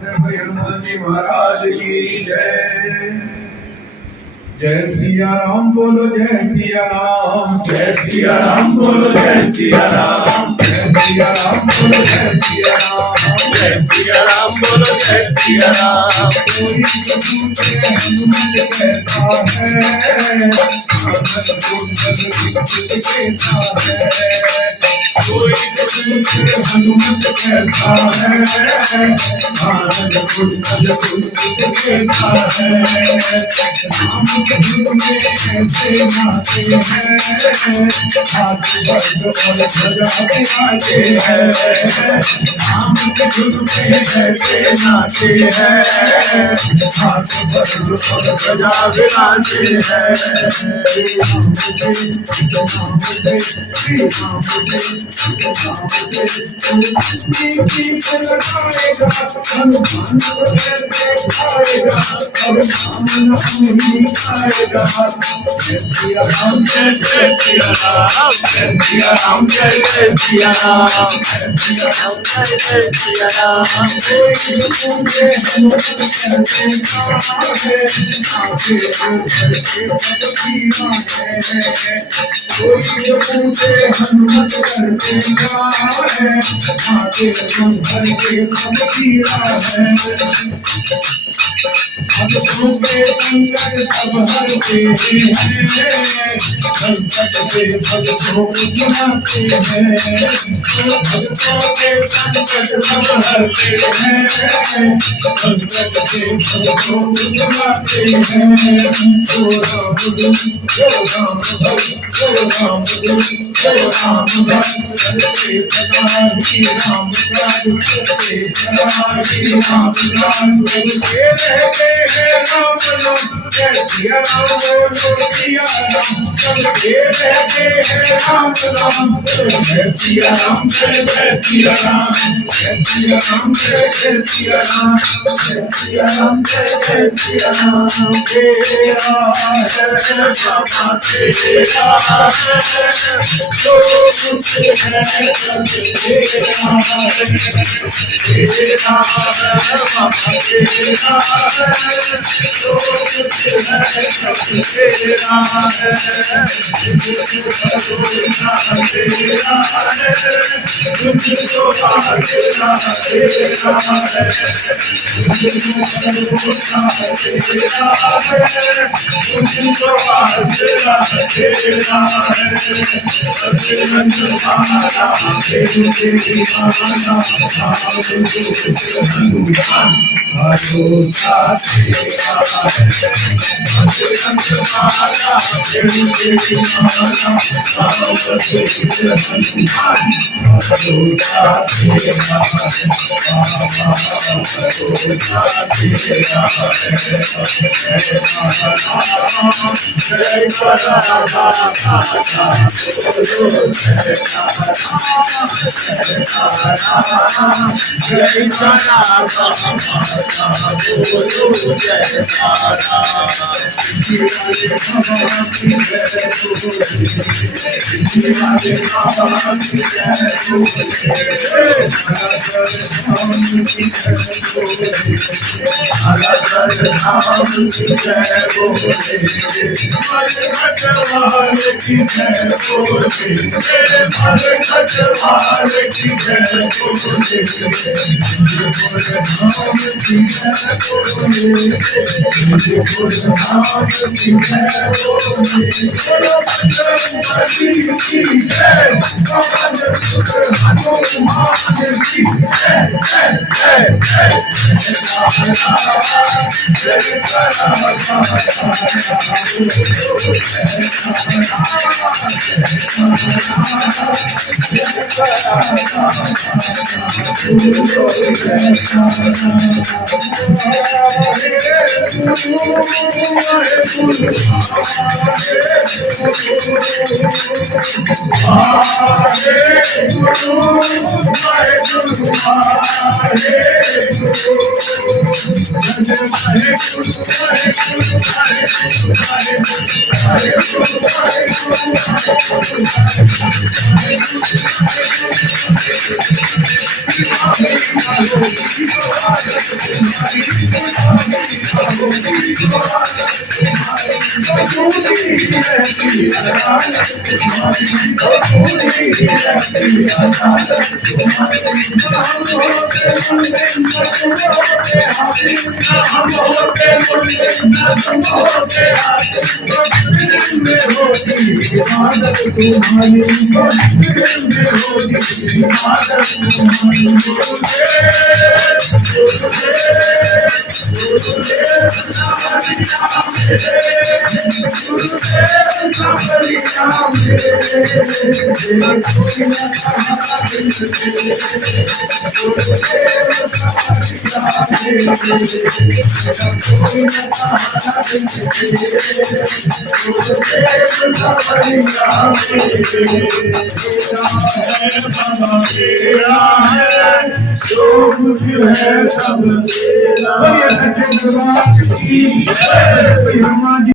हनुमान महाराज की जय। जय सिया राम बोलो, जय सिया राम, जय सिया राम बोलो, जय सिया राम, जय सिया राम बोलो, जय सिया राम, जय सिया राम बोलो, जय सिया राम। कोई हनुमत कहता है, कोई हनुमत कहता है, आनंद कुंज कहता है। राम के धुन में ऐसे नाचे हैं, हाथ वर्ग और ध्वजा दिखाते हैं। राम के धुन में ऐसे नाचे हैं, हाथ वर्ग और ध्वजा दिखाते हनुमत करते आगे भर के सब कीड़ा है। अब सूखे संकट सब हरते हैं, संकट से भक्तों को सुनाते हैं। भक्तों के संकट सब हरते हैं, संकट से भक्तों को सुनाते हैं। जो राम जो राम जो राम जो राम करते सदा ही राम करते सदा ही राम करते रहते हैं। राम नाम जय सिया राम बोलो सिया राम, करते रहते हैं राम नाम जय सिया राम, जय सिया राम, जय सिया राम, जय सिया राम, जय सिया राम, जय सिया राम। तेरा है बाबा तेरा है, जो कुछ है सब तेरा है। तेरा है बाबा तेरा है, जो कुछ है सब तेरा है। तेरा है तुझको तेरा तेरा है, जो कुछ है सब तेरा। बोलिए सच्चे दरबार की जय।